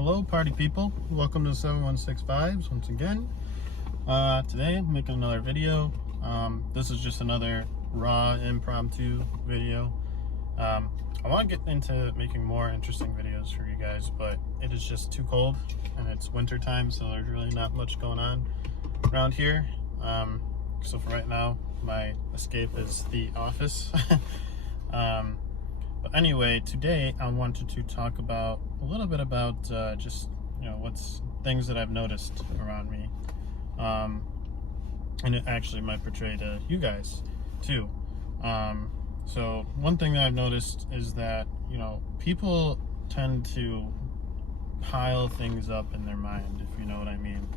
Hello party people, welcome to 716 Vibes once again. Today I'm making another video. This is just another raw impromptu video. I want to get into making more interesting videos for you guys, but it is just too cold and it's winter time, so there's really not much going on around here. So for right now, my escape is the office. But anyway, today I wanted to talk about a little bit about just what's things that I've noticed around me, and it actually might portray to you guys too. So one thing that I've noticed is that people tend to pile things up in their mind, if you know what I mean.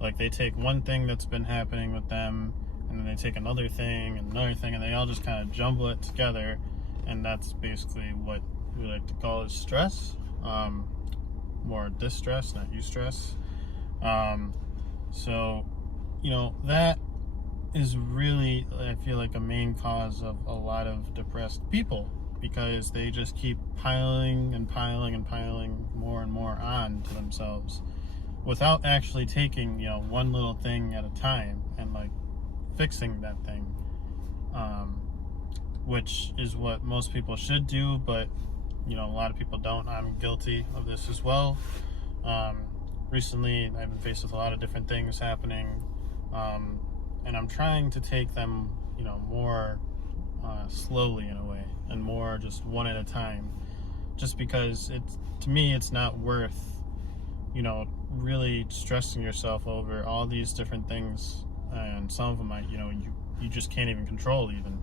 Like they take one thing that's been happening with them, and then they take another thing and another thing, and they all just kind of jumble it together. And that's basically what we like to call as stress, more distress, not eustress. So that is really, I feel like, a main cause of a lot of depressed people, because they just keep piling and piling and piling more and more on to themselves without actually taking one little thing at a time and like fixing that thing, which is what most people should do, but a lot of people don't. I'm guilty of this as well. Recently I've been faced with a lot of different things happening, and I'm trying to take them more slowly in a way, and more just one at a time, just because to me it's not worth really stressing yourself over all these different things, and some of them you just can't even control even.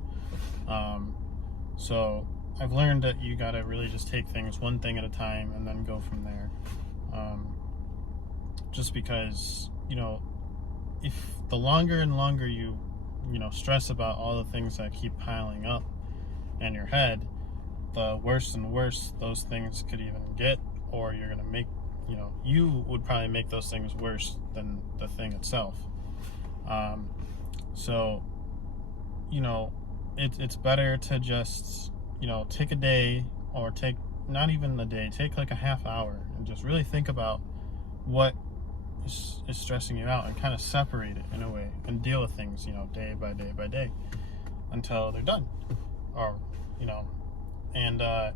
So I've learned that you gotta really just take things one thing at a time and then go from there. Just because if the longer and longer you stress about all the things that keep piling up in your head, the worse and worse those things could even get, or you're gonna make you would probably make those things worse than the thing itself. So it's better to just take a day, or take not even a day, take like a half hour and just really think about what is stressing you out, and kind of separate it in a way and deal with things day by day by day until they're done. Or and the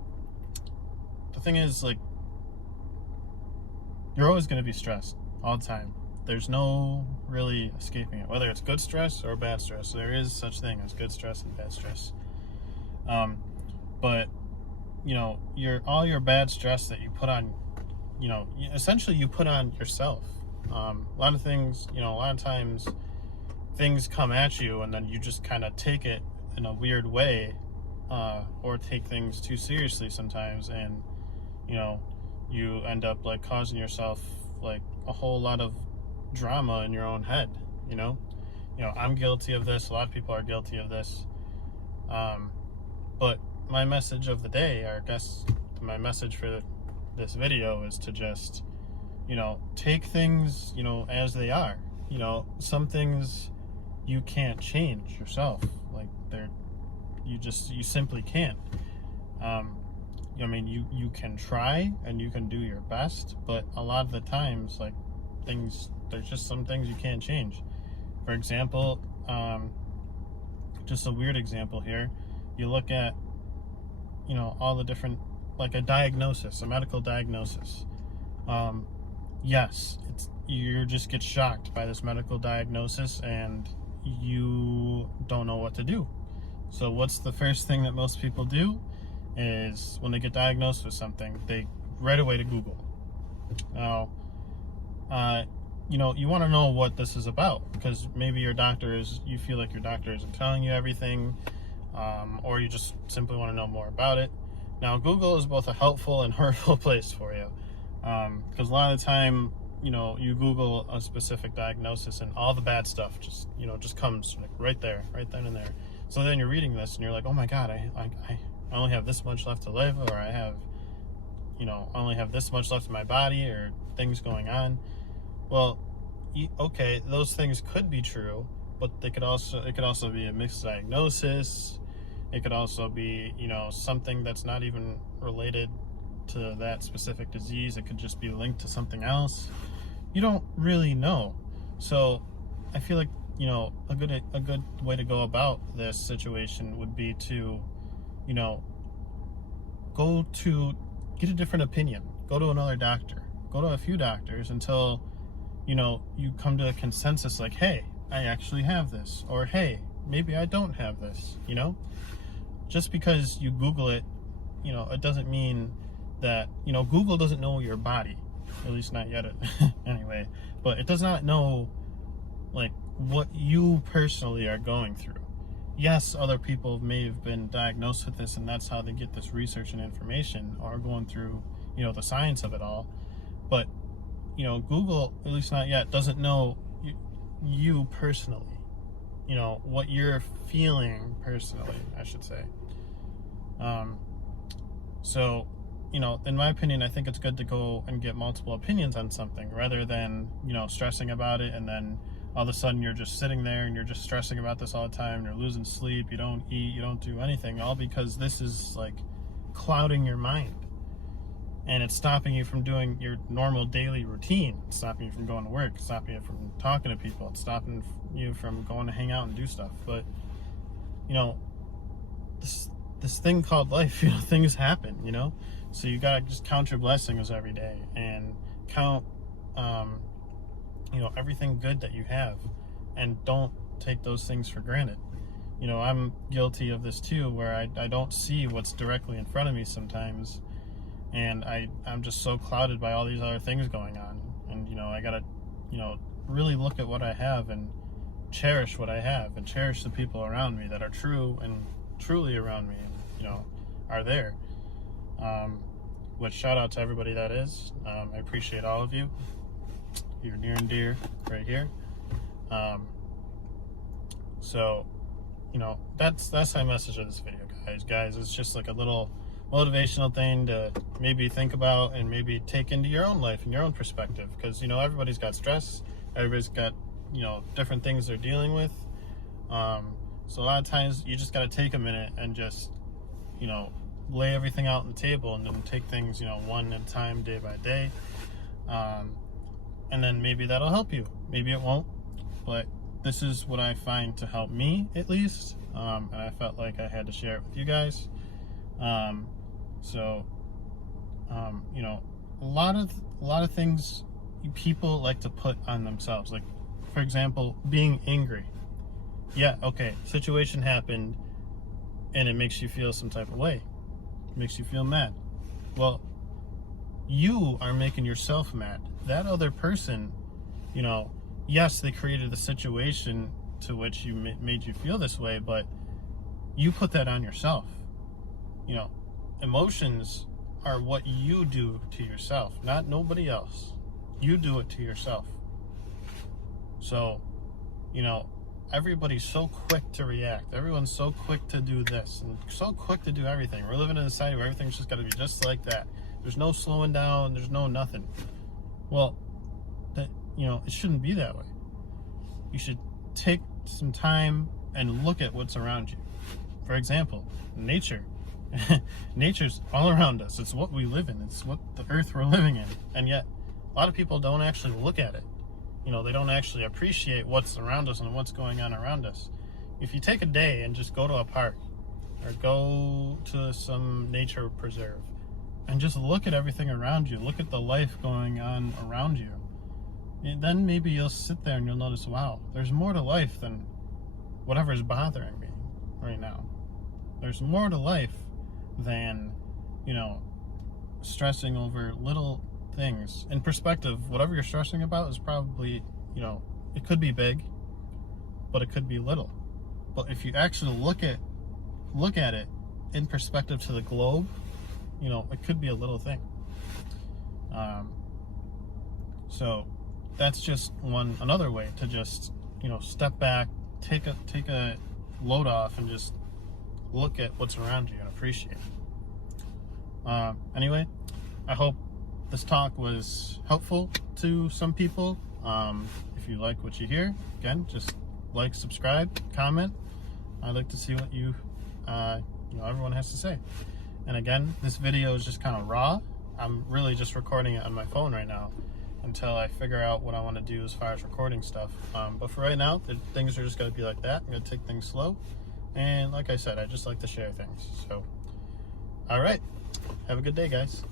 thing is, like, you're always going to be stressed all the time. There's no really escaping it, whether it's good stress or bad stress. There is such thing as good stress and bad stress. But all your bad stress that you put on, essentially you put on yourself. A lot of things, a lot of times things come at you, and then you just kind of take it in a weird way, or take things too seriously sometimes, and you end up like causing yourself like a whole lot of drama in your own head. I'm guilty of this, a lot of people are guilty of this, but my message of the day, or I guess my message for this video, is to just take things as they are. Some things you can't change yourself, like you simply can't. You can try and you can do your best, but a lot of the times, like, there's just some things you can't change. For example, just a weird example here, you look at all the different, like a diagnosis, a medical diagnosis. Yes, you just get shocked by this medical diagnosis and you don't know what to do. So what's the first thing that most people do is, when they get diagnosed with something, they right away to Google. Now, you want to know what this is about, because maybe you feel like your doctor isn't telling you everything, or you just simply want to know more about it. Now, Google is both a helpful and hurtful place for you, because a lot of the time, you Google a specific diagnosis and all the bad stuff just comes like right then and there. So then you're reading this and you're like, oh my God, I only have this much left to live, or I only have this much left in my body, or things going on. Well, okay, those things could be true, but it could also be a mixed diagnosis. It could also be something that's not even related to that specific disease. It could just be linked to something else. You don't really know. So I feel like, you know, a good way to go about this situation would be to, you know, go to get a different opinion. Go to another doctor. Go to a few doctors until, you know, you come to a consensus like, hey, I actually have this, or hey, maybe I don't have this, you know? Just because you Google it, you know, it doesn't mean that, you know, Google doesn't know your body, at least not yet anyway, but it does not know like what you personally are going through. Yes, other people may have been diagnosed with this and that's how they get this research and information, or going through, you know, the science of it all. But, you know, Google, at least not yet, doesn't know you personally, you know, what you're feeling personally, I should say. So, you know, in my opinion, I think it's good to go and get multiple opinions on something rather than, you know, stressing about it and then all of a sudden you're just sitting there and you're just stressing about this all the time. You're losing sleep, you don't eat, you don't do anything, all because this is like clouding your mind. And it's stopping you from doing your normal daily routine. It's stopping you from going to work. It's stopping you from talking to people. It's stopping you from going to hang out and do stuff. But, you know, this thing called life, you know, things happen, you know? So you gotta just count your blessings every day and count, you know, everything good that you have. And don't take those things for granted. You know, I'm guilty of this too, where I don't see what's directly in front of me sometimes. And I'm just so clouded by all these other things going on. And, you know, I gotta, you know, really look at what I have and cherish what I have and cherish the people around me that are true and truly around me and, you know, are there. Which shout out to everybody that is. I appreciate all of you. You're near and dear right here. So, you know, that's my message of this video, guys. It's just like a little motivational thing to maybe think about and maybe take into your own life and your own perspective, because, you know, everybody's got stress, everybody's got, you know, different things they're dealing with. So a lot of times you just got to take a minute and just, you know, lay everything out on the table and then take things, you know, one at a time, day by day. And then maybe that'll help you, maybe it won't, but this is what I find to help me, at least. And I felt like I had to share it with you guys. You know, a lot of things people like to put on themselves, like, for example, being angry. Yeah, okay, situation happened and it makes you feel some type of way. It makes you feel mad. Well, you are making yourself mad. That other person, you know, yes, they created the situation to which you made you feel this way, but you put that on yourself. You know, emotions are what you do to yourself, not nobody else. You do it to yourself. So, you know, everybody's so quick to react. Everyone's so quick to do this and so quick to do everything. We're living in a society where everything's just got to be just like that. There's no slowing down. There's no nothing. Well, that, you know, it shouldn't be that way. You should take some time and look at what's around you. For example, nature. Nature's all around us. It's what we live in. It's what the earth we're living in. And yet, a lot of people don't actually look at it. You know, they don't actually appreciate what's around us and what's going on around us. If you take a day and just go to a park or go to some nature preserve and just look at everything around you, look at the life going on around you, and then maybe you'll sit there and you'll notice, wow, there's more to life than whatever's bothering me right now. There's more to life than, you know, stressing over little things. In perspective, whatever you're stressing about is probably, you know, it could be big, but it could be little. But if you actually look at it in perspective to the globe, you know, it could be a little thing. So that's just another way to just, you know, step back, take a load off and just look at what's around you and appreciate it. Anyway, I hope this talk was helpful to some people. If you like what you hear, again, just like, subscribe, comment. I'd like to see what you know, everyone has to say. And again, this video is just kind of raw. I'm really just recording it on my phone right now until I figure out what I want to do as far as recording stuff. But for right now, things are just going to be like that. I'm going to take things slow. And like I said, I just like to share things. So, all right. Have a good day, guys.